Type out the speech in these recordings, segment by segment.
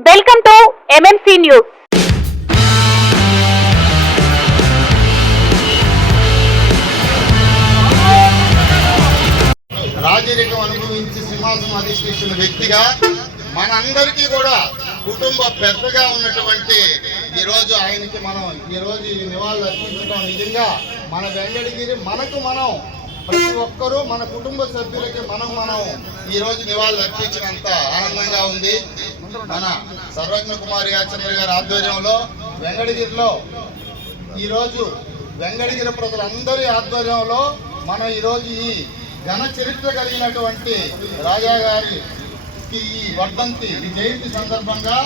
Welcome to MMC news రాజరికం అనుభవించి సింహాసనం అధిష్టించిన వ్యక్తిగా మనందరికీ కూడా కుటుంబ పెద్దగా ఉన్నటువంటి ఈ రోజు ఆయనకి మనం ఈ రోజు ఈ నివాళులు అర్పించడం నిజంగా మన వెంకటగిరి మనకు మనం ప్రతి ఒక్కరూ మన కుటుంబ సభ్యులకి మనం మనం ఈ రోజు నివాళులు అర్పించినంత ఆనందంగా ఉంది. మన సర్వజ్ఞ కుమారి ఆచార్య గారి ఆధ్వర్యంలో వెంగళగిరిలో ఈరోజు వెంగళగిరి ప్రజలందరి ఆధ్వర్యంలో మనం ఈరోజు ఈ ఘన చరిత్ర కలిగినటువంటి రాజా గారికి ఈ వర్ధంతి ఈ జయంతి సందర్భంగా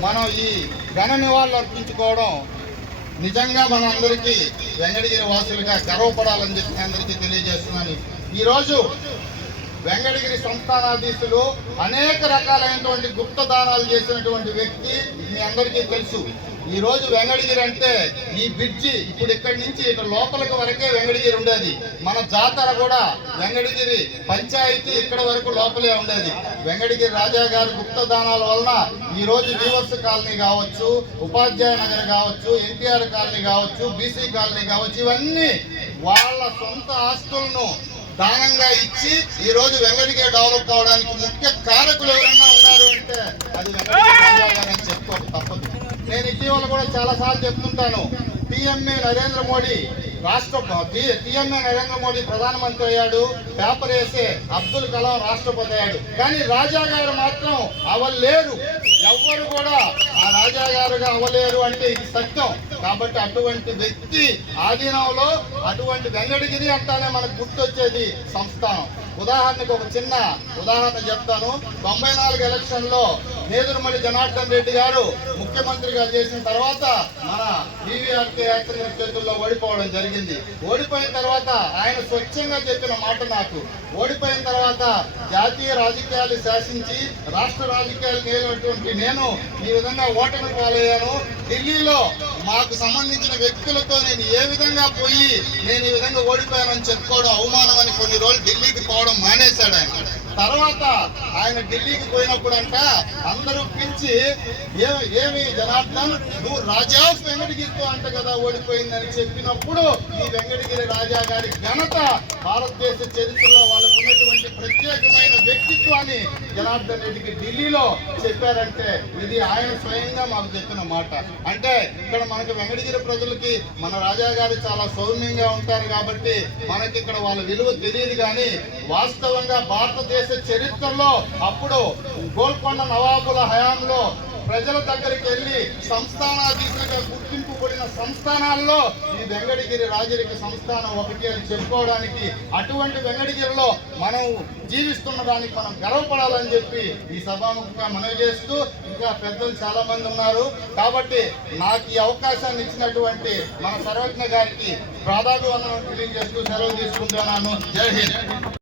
మనం ఈ ఘన నివాళులు అర్పించుకోవడం నిజంగా మనందరికీ వెంగళగిరి వాసులుగా గర్వపడాలని చెప్పి అందరికీ తెలియజేస్తున్నాను. ఈరోజు వెంకటగిరి సంస్థానాధీశులు అనేక రకాలైనటువంటి గుప్త దానాలు చేసినటువంటి వ్యక్తి మీ అందరికీ తెలుసు. ఈ రోజు వెంకటగిరి అంటే ఈ బ్రిడ్జి ఇప్పుడు ఇక్కడి నుంచి ఇటు లోపలికి వరకే వెంకటగిరి ఉండేది. మన జాతర కూడా వెంకటగిరి పంచాయతీ ఇక్కడ వరకు లోపలే ఉండేది. వెంకటగిరి రాజా గారి గుప్త దానాల వలన ఈ రోజు రివర్స్ కాలనీ కావచ్చు ఉపాధ్యాయ నగర్ కావచ్చు ఎన్టీఆర్ కాలనీ కావచ్చు బీసీ కాలనీ కావచ్చు ఇవన్నీ వాళ్ళ సొంత ఆస్తులను దానంగా ఇచ్చి ఈ రోజు వెంకటగిరి డెవలప్ కావడానికి ముఖ్య కారకులు ఎవరన్నా ఉన్నారు అంటే అది వెంకటగిరి రాజా చెప్పుకోక తప్పదు. నేను ఇటీవల కూడా చాలా సార్లు చెప్తుంటాను. పిఎంఏ నరేంద్ర మోడీ రాష్ట్ర పిఎంఏ నరేంద్ర మోడీ ప్రధానమంత్రి అయ్యాడు. పేపర్ వేసే అబ్దుల్ కలాం రాష్ట్రపతి అయ్యాడు. కానీ రాజా గారు మాత్రం అవ్వలేరు ఎవ్వరు కూడా ఆ రాజా గారుగా అవ్వలేరు అంటే ఇది సత్యం. కాబట్టి అటువంటి వ్యక్తి ఆధీనంలో అటువంటి వెంగడగిరి అంటానే మనకు గుర్తొచ్చేది సంస్థానం. ఉదాహరణకు ఒక చిన్న ఉదాహరణ చెప్తాను. తొంభై నాలుగు ఎలక్షన్లో నేదురుమల్లి జనార్దన్ రెడ్డి గారు ముఖ్యమంత్రిగా చేసిన తర్వాత మన బీవీఆర్కే యాత్రి చేతుల్లో ఓడిపోవడం జరిగింది. ఓడిపోయిన తర్వాత ఆయన స్వచ్ఛంగా చెప్పిన మాట నాకు. ఓడిపోయిన తర్వాత జాతీయ రాజకీయాలు శాసించి రాష్ట్ర రాజకీయాలు నేనటువంటి నేను ఈ విధంగా ఓటమి పాలయ్యాను. ఢిల్లీలో మాకు సంబంధించిన వ్యక్తులతో నేను ఏ విధంగా పోయి నేను ఈ విధంగా ఓడిపోయానని చెప్పుకోవడం అవమానం అని కొన్ని రోజులు ఢిల్లీకి పోవడం మానేశాడు ఆయన. తర్వాత ఆయన ఢిల్లీకి పోయినప్పుడు అంట అందరూ పిలిచి "ఏ- ఏమి జనార్దన్ నువ్వు రాజా వెంకటగిరితో అంట కదా ఓడిపోయిందని చెప్పినప్పుడు ఈ వెంకటగిరి రాజా గారి ఘనత భారతదేశ చరిత్రలో వాళ్ళకు ఉన్నటువంటి ప్రత్యేకమైన వ్యక్తిత్వాన్ని జనార్దన్ రెడ్డికి ఢిల్లీలో చెప్పారంటే ఇది ఆయన స్వయంగా మాకు చెప్పిన మాట. అంటే ఇక్కడ మనకి వెంకటగిరి ప్రజలకి మన రాజా గారు చాలా సౌమ్యంగా ఉంటారు కాబట్టి మనకి ఇక్కడ వాళ్ళ విలువ తెలియదు కానీ వాస్తవంగా భారతదేశ చరిత్రలో అప్పుడు గోల్కొండ నవాబుల హయాంలో ప్రజల దగ్గరికి వెళ్ళి సంస్థానాధీశులుగా గుర్తింపుబడిన సంస్థానాల్లో ఈ వెంకటగిరి రాజరిక సంస్థానం ఒకటి అని చెప్పుకోవడానికి అటువంటి వెంకటగిరిలో మనం జీవిస్తున్న దానికి మనం గర్వపడాలని చెప్పి ఈ సభాముఖంగా మనవి చేస్తూ ఇంకా పెద్దలు చాలా మంది ఉన్నారు. కాబట్టి నాకు ఈ అవకాశాన్ని ఇచ్చినటువంటి మన సర్వజ్ఞ గారికి ప్రాధాన్యత తెలియజేస్తూ సెలవు తీసుకుంటున్నాను. జై హింద్.